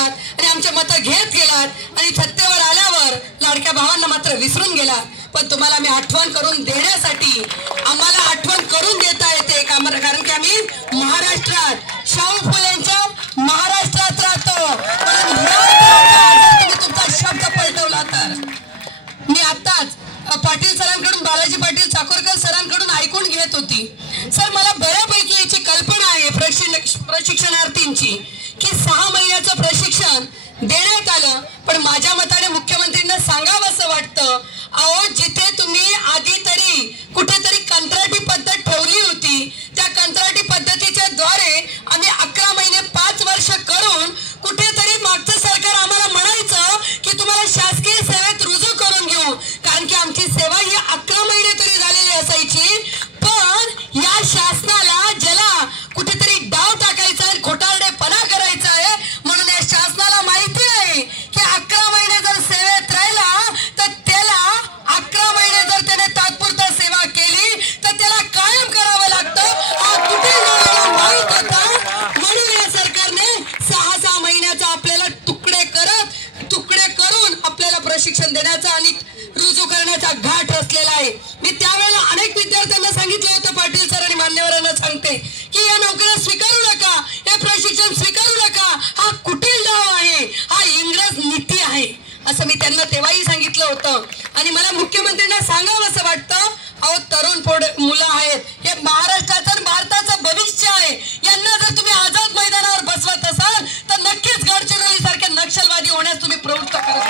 गेलात आणि आमचे मत घेत गेलात आणि सत्तेवर आल्यावर लाडक्या भावांना मात्र विसरून गेलात. पण तुम्हाला मी आठवण करून देण्यासाठी आम्हाला आठवण करून देता येते कारण की आम्ही महाराष्ट्रात शाहू फुलेंच्या महाराष्ट्रात राहतो. तुम्ही तुमचा शब्द पलटवला तर मी आताच पाटील सरांकडून बालाजी पाटील चाकोरकर सरांकडून ऐकून घेत होती. सर मला बऱ्यापैकी याची कल्पना आहे प्रशिक्षणार्थींची की 6 महिन्याचं प्रशिक्षण देण्यात आलं. पण माझ्या मताने मुख्यमंत्र्यांना सांगावं असं वाटतं, अहो जिथे तुम्ही आधी तरी कुठेतरी कंत्राटी पद्धत ठेवली होती त्या कंत्राटी पद्धतीच्या द्वारे आम्ही 11 महिने 5 वर्ष करून कुठेतरी मागचं सरकार आम्हाला म्हणायचं की तुम्हाला शासकीय सेवेत रुजू करून घेऊ कारण की आमची सेवा ही 11 महिने तरी झालेली असायची. पण या शासनाला ज्याला कुठेतरी डाव टाकायचा आहे खोटारडेपणा करायचा आहे म्हणून या शासनाला माहिती आहे की 11 महिने जर सेवेत राहिला तर त्याला 11 महिने जर त्याने तात्पुरता सेवा केली तर त्याला कायम करावं लागतं. हा कुठे माहित होता म्हणून या सरकारने 6 महिन्याचा आपल्याला तुकडे करून आपल्याला प्रशिक्षण देण्याचा आणि रुजू करण्याचा घाट रचलेला आहे. मी त्यावेळेला अनेक विद्यार्थ्यांना सांगितलं होतं, पाटील सर आणि मान्यवरांना सांगते की या नोकऱ्या स्वीकारू नका, हे प्रशिक्षण स्वीकारू नका, हा कुटील डाव आहे, हा इंग्रज नीती आहे असं मी त्यांना तेव्हाही सांगितलं होतं. आणि मला मुख्यमंत्र्यांना सांगावं असं वाटतं, अहो तरुण मुलं आहेत, हे महाराष्ट्राचं आणि भारताचं भविष्य आहे. यांना जर तुम्ही आझाद मैदानावर बसवत असाल तर नक्कीच गडचिरोली सारखे नक्षलवादी होण्यास तुम्ही प्रवृत्त करत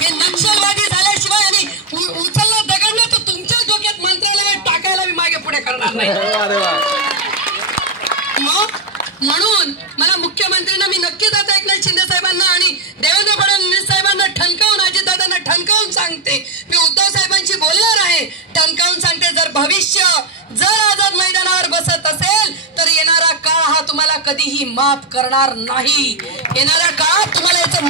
हे नक्षलवादी झाल्याशिवाय आणि उचलला दगडला तर तुमच्या डोक्यात मंत्रालयात टाकायला मी मागे पुढे करणार नाही. म्हणून मला मुख्यमंत्र्यांना मी नक्कीच आता एकनाथ शिंदे साहेबांना आणि देवेंद्र फडणवीस साहेबांना ठणकावून अजितदादांना ठणकावून सांगते, मी उद्धव साहेबांशी बोलणार आहे, ठणकावून सांगते जर भविष्य जर आझाद मैदानावर बसत असेल तर येणारा काळ हा तुम्हाला कधीही माफ करणार नाही. येणारा काळ तुम्हाला याचं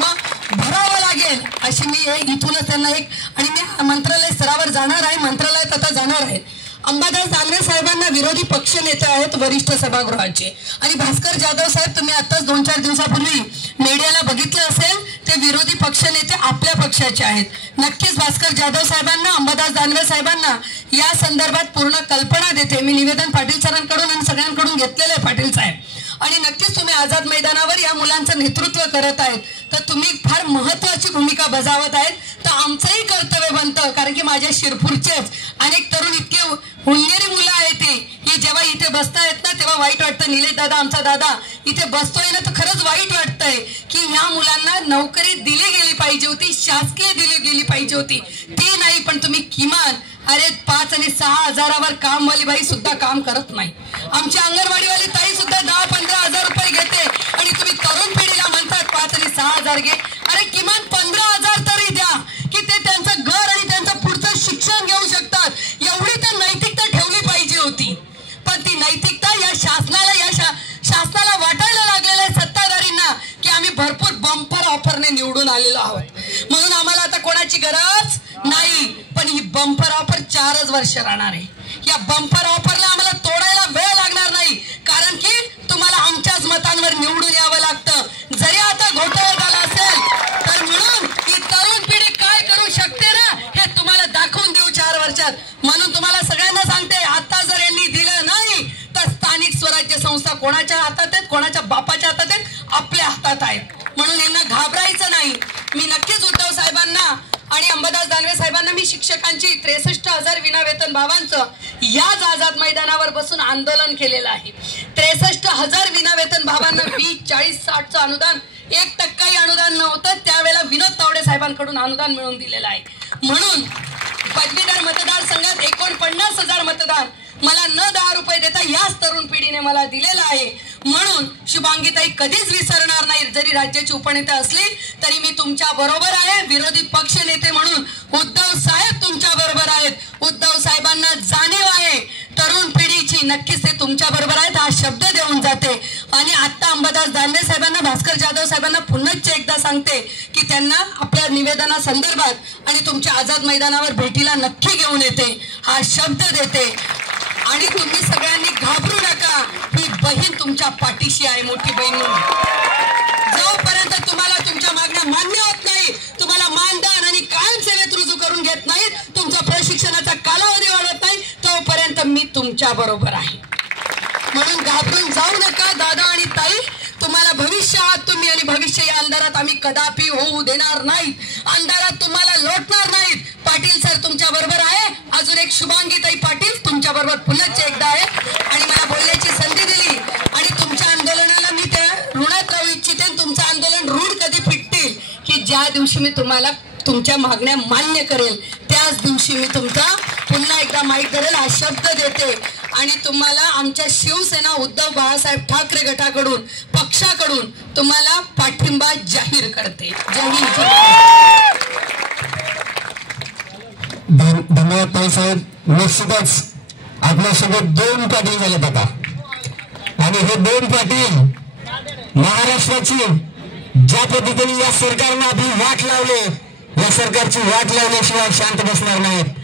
भरावं लागेल अशी मी इथूनच त्यांना आणि मी मंत्रालय स्तरावर जाणार आहे, मंत्रालयात आता जाणार आहे. अंबादास दानवे साहेबांना विरोधी पक्ष नेते आहेत वरिष्ठ सभागृहाचे आणि भास्कर जाधव साहेब तुम्ही आताच 2-4 दिवसापूर्वी मीडियाला बघितलं असेल, ते विरोधी पक्ष नेते आपल्या पक्षाचे आहेत. नक्कीच भास्कर जाधव साहेबांना अंबादास दानवे साहेबांना या संदर्भात पूर्ण कल्पना देते. मी निवेदन पाटील सरांकडून आणि सगळ्यांकडून घेतलेलं आहे पाटील साहेब. आणि नक्कीच तुम्ही आझाद मैदानावर या मुलांचं नेतृत्व करत आहेत तर तुम्ही फार महत्वाची भूमिका बजावत आहेत. तर आमचंही कर्तव्य बनतं कारण की माझ्या शिरपूरचेच अनेक तरुण इतके हुंदेरी मुलं आहेत ते जेव्हा इथे बसतायत ना तेव्हा वाईट वाटतं. निलेश दादा आमचा दादा इथे बसतोय ना तर खरंच वाईट वाटतंय की ह्या मुलांना नोकरी दिली गेली पाहिजे होती, शासकीय दिली गेली पाहिजे होती, ती नाही. पण तुम्ही किमान 5 आणि 6 हजारावर कामवाली बाई सुद्धा काम करत नाही. आमची अंगणवाडीवाली ताई सुद्धा 10-15 हजार रुपये घेते आणि तुम्ही तरुण पिढीला म्हणतात 5 आणि 6 हजार घे. अरे किमान 15 हजार तरी द्या की ते त्यांचं घर आणि त्यांचं पुढचं शिक्षण घेऊ शकतात. एवढी तर नैतिकता ठेवली पाहिजे होती. पण ती नैतिकता या शासनाला वाटायला लागलेल्या सत्ताधारींना की आम्ही भरपूर बंपर ऑफरने निवडून आलेलो आहोत म्हणून आम्हाला आता कोणाची गरज नाही. पण ही बंपर ऑफर 4च वर्ष राहणार आहे. या बंपर ऑफरला आम्हाला तोडायला वेळ लागणार नाही कारण की तुम्हाला आमच्याच मतांवर निवडून यावं लागतं. जरी आता घोटाळा झाला असेल तर म्हणून ही तरुण पिढी काय करू शकते ना हे तुम्हाला दाखवून देऊ 4 वर्षात. म्हणून तुम्हाला सगळ्यांना सांगते, आता जर यांनी दिलं नाही तर स्थानिक स्वराज्य संस्था कोणाच्या हातात आहेत, कोणाच्या बापाच्या हातात आहेत, आपल्या हातात आहेत. म्हणून यांना घाबरायचं नाही. मी नक्कीच उद्धव साहेबांना आणि अंबादास दानवे साहेबांना मी शिक्षकांची 63,000 विनावेतन भावांचं याच आझाद मैदानावर बसून आंदोलन केलेलं आहे. 63,000 विनावेतन भावांना 20, 40, 60चं अनुदान 1% अनुदान नव्हतं त्यावेळेला विनोद तावडे साहेबांकडून अनुदान मिळवून दिलेलं आहे. म्हणून पदवीधर मतदारसंघात 49,000 मतदान मला न 10 रुपये देता याच तरुण पिढीने मला दिलेला आहे. म्हणून शुभांगीताई कधीच विसरणार नाही. जरी राज्याची उपनेते असली तरी मी तुमच्या बरोबर आहे. विरोधी पक्ष नेते म्हणून उद्धव साहेब तुमच्या बरोबर आहेत. उद्धव साहेबांना जाणीव आहे तरुण पिढीची, नक्कीच ते तुमच्या बरोबर आहेत हा शब्द देऊन जाते. आणि आता अंबादास दानवे साहेबांना भास्कर जाधव साहेबांना पुन्हा एकदा सांगते की त्यांना आपल्या निवेदना संदर्भात आणि तुमच्या आझाद मैदानावर भेटीला नक्की घेऊन येते हा शब्द देते. आणि तुम्ही सगळ्यांनी घाबरू नका, ही बहीण तुमच्या पाठीशी आहे, मोठी बहीण म्हणून. जोपर्यंत तुम्हाला तुमच्या मागण्या मान्य होत नाही, तुम्हाला मानधन आणि कायम सेवेत रुजू करून घेत नाहीत, तुमचा प्रशिक्षणाचा कालावधी वाढत नाही, तोपर्यंत मी तुमच्या बरोबर आहे. म्हणून घाबरून जाऊ नका दादा आणि ताई. तुम्हाला भविष्य आहात तुम्ही, आणि भविष्य या अंधारात आम्ही कदापि होऊ देणार नाहीत. अंधारात तुम्हाला लोटणार नाहीत. पाटील सर तुमच्या बरोबर आहे. अजून एक शुभांगीताई पाटील तुमच्या बरोबर पुनश्च एकदा आहे, आणि मला बोलण्याची संधी दिली. आणि तुमच्या आंदोलनाला मी त्या ऋणात राहू इच्छिते. तुमचं आंदोलन ऋण कधी फिटतील, की ज्या दिवशी मी तुम्हाला तुमच्या मागण्या मान्य करेल, त्याच दिवशी मी तुमचा पुन्हा एकदा माईक धरेल हा शब्द देते. आणि तुम्हाला आमच्या शिवसेना उद्धव बाळासाहेब ठाकरे गटाकडून, पक्षाकडून तुम्हाला पाठिंबा जाहीर करते. जय हिंद. धन्यवाद ताईसाहेब. निश्चितच आपल्यासोबत 2 पाटील झालेत आता, आणि हे 2 पाटील महाराष्ट्राची ज्या पद्धतीने या सरकारनं आपली वाट लावली, या सरकारची वाट लावल्याशिवाय शांत बसणार नाहीत.